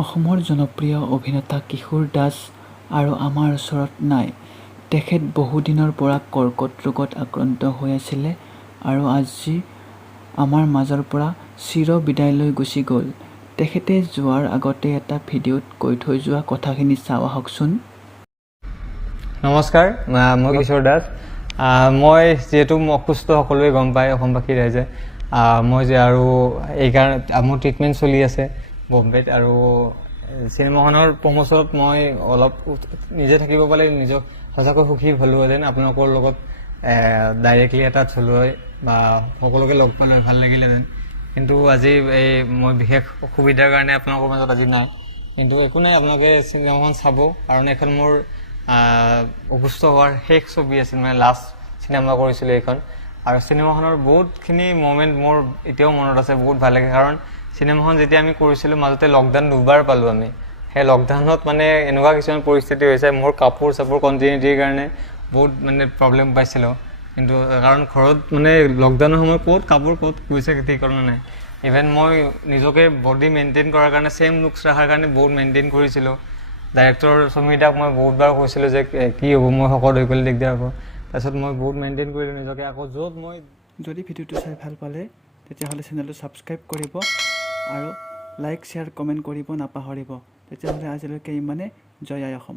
অসমৰ জনপ্ৰিয় অভিনেতা কিশোৰ দাস আৰু আমাৰ ওচৰত নাই। তেখেত বহুদিনৰ পৰা কৰ্কট ৰোগত আক্ৰান্ত হৈ আছিলে আৰু আজি আমাৰ মাজৰ পৰা চিৰ বিদায় লৈ গুচি গ'ল। তেখেতে যোৱাৰ আগতে এটা ভিডিঅ'ত কৈ থৈ যোৱা কথাখিনি চাওঁ আহকচোন। নমস্কাৰ, মই কিশোৰ দাস। মই যিহেতু অসুস্থ সকলোৱে গম পায়, অসমবাসী ৰাইজে। মই যে আৰু এইকাৰণে মোৰ ট্ৰিটমেণ্ট চলি আছে বম্বেত, আৰু চিনেমাখনৰ প্ৰমোচনত মই অলপ নিজে থাকিব পালে নিজক সঁচাকৈ সুখী হ'লোহেঁতেন। আপোনালোকৰ লগত ডাইৰেক্টলি এটা থ'লৈ বা সকলোকে লগ পালে ভাল লাগিলেহেঁতেন, কিন্তু আজি মই বিশেষ অসুবিধাৰ কাৰণে আপোনালোকৰ মাজত আজি নাই। কিন্তু একো নাই, আপোনালোকে চিনেমাখন চাব, কাৰণ এখন মোৰ অসুস্থ হোৱাৰ শেষ ছবি আছিল, মানে লাষ্ট চিনেমা কৰিছিলোঁ এইখন। আৰু চিনেমাখনৰ বহুতখিনি মমেণ্ট মোৰ এতিয়াও মনত আছে, বহুত ভাল লাগে। কাৰণ চিনেমাখন যেতিয়া আমি কৰিছিলোঁ মাজতে লকডাউন দুবাৰ পালোঁ আমি। সেই লকডাউনত মানে এনেকুৱা কিছুমান পৰিস্থিতি হৈছে, মোৰ কাপোৰ চাপোৰ কণ্টিনিউটিৰ কাৰণে বহুত মানে প্ৰব্লেম পাইছিলোঁ। কিন্তু কাৰণ ঘৰত মানে লকডাউনৰ সময়ত ক'ত গৈছে ঠিকনা নাই। ইভেন মই নিজকে বডি মেইনটেইন কৰাৰ কাৰণে, ছেইম লুকছ ৰখাৰ কাৰণে বহুত মেইনটেইন কৰিছিলোঁ। ডাইৰেক্টৰ সুমিতাক মই বহুতবাৰ কৈছিলোঁ যে কি হ'ব, মই শকত হৈ গ'লে দিগদাৰ হ'ব। তাৰপিছত মই বহুত মেইনটেইন কৰিলোঁ নিজকে। আকৌ য'ত মই যদি ভিডিঅ'টো চাই ভাল পালে তেতিয়াহ'লে চেনেলটো ছাবস্ক্ৰাইব কৰিব আৰু লাইক শ্বেয়াৰ কমেণ্ট কৰিব নাপাহৰিব। তেতিয়াহ'লে আজিলৈকে ইমানে। জয় আই অসম।